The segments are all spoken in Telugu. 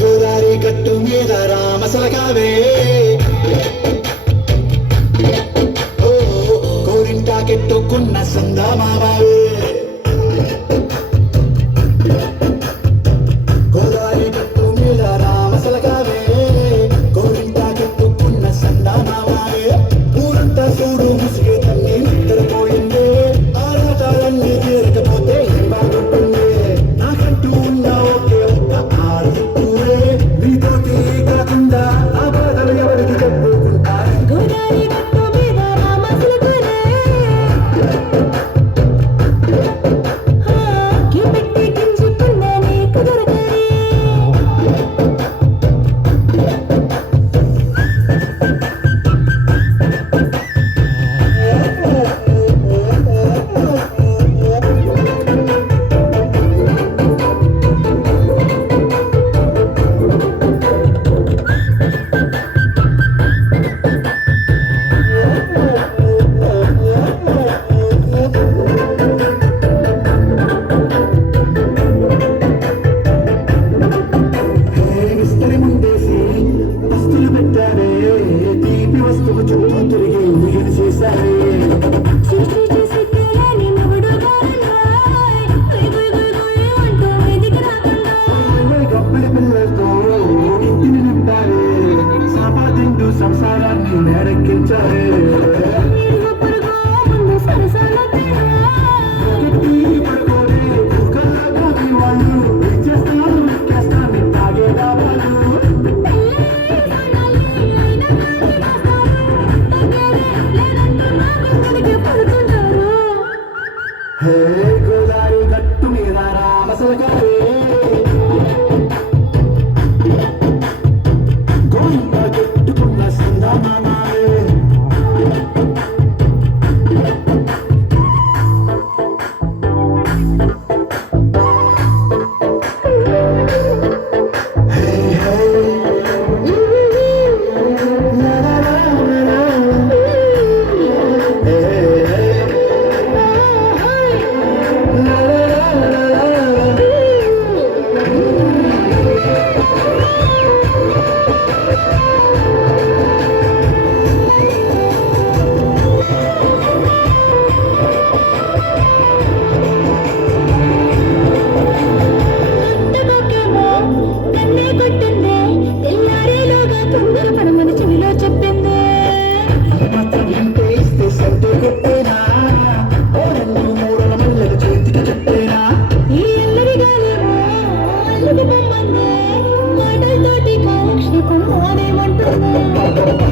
గోదారి గట్టు మీద రామసలకావే కోరింటా కెట్టుకున్న సందమావే గోదారి గట్టు మీద రామసలకావే కోరింటా కెట్టుకున్న సందమావే ఊరంతా చూడు ముసిగే తల్లి నిద్రపోయిందే ఆరాటాలన్నీ తీరకపోతే బాగుంటుంది నాకంటూ ఉన్న ఒకే ఒక్క ఆరుతురే నీతోటి కాకుండా ఆ బాధలు ఎవరికి చెప్పుకుంటారు గోదారి గట్టు మీద రామసలకావే కిపెట్టి గింజుకున్న నీకు దొరకని విస్తరి ముందేసి వస్తువులు పెట్టారే తీపి వస్తువు చుట్టూ తిరిగి ఊగిన చేశారే సృష్టి చేసి తీరని మొగుడు గారున్నాయ్ గుయ్ గుయ్ గుయ్ గుయ్ అంటూ మీదికి రాకున్నాయ్ గబ్బిలి పిల్లలతో ఇంటిని నింపారే సంపాదిండు సంసారాన్ని మేడెక్కించారే ఇరుగు పొరుగు ముందు సరసాలొద్దురా పడుకోనే ఊకల్లాగా మీ వాళ్ళు ఇచ్చేస్తారు ఎక్కేస్తాను తాగే డాబాలు హే గోదారి గట్టు మీద రామసలకావే గోయింట పెట్టుకున్న సందమావే అంతలోకేమో కన్నే కొట్టిందే తెల్లారేలోగా తొందర పడమని చెవిలో చెప్పిందే మాత్రం ఇంటే ఇస్తే సంతే కొట్టేనా ఓ రెండు మూడుల మల్లెలు చేతికి చెప్పేనా ఈ అల్లరి గాలేమో అల్లుడు బొమ్మందే మాటలతోటి కాలక్షి కొన్నానేమంటుందే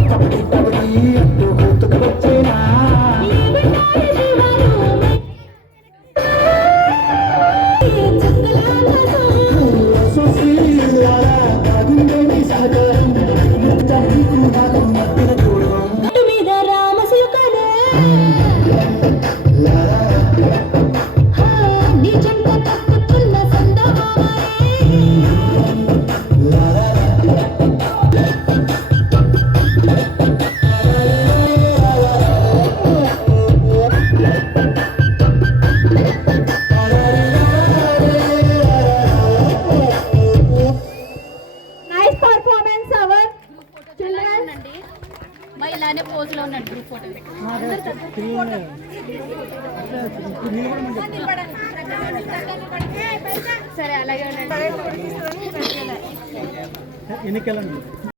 కబడి కబడి అంటూ గుర్తుకు వచ్చేనా ఏమంటారు జీవాలు చక్కలాగా బాగుండేది సహకారం ముక్తానికి నాకు మధ్యన చూడడం గట్టు మీద రామసిలకనే నీ చెంత తక్కుతున్న సందమావే నైస్ పర్ఫార్మెన్స్ అవర్ చిల్డ్రన్ అండి మా ఇలానే పోజులో ఉన్నాడు గ్రూప్ ఫోటో సరే అలాగే ఉండండి ఎన్నికలండి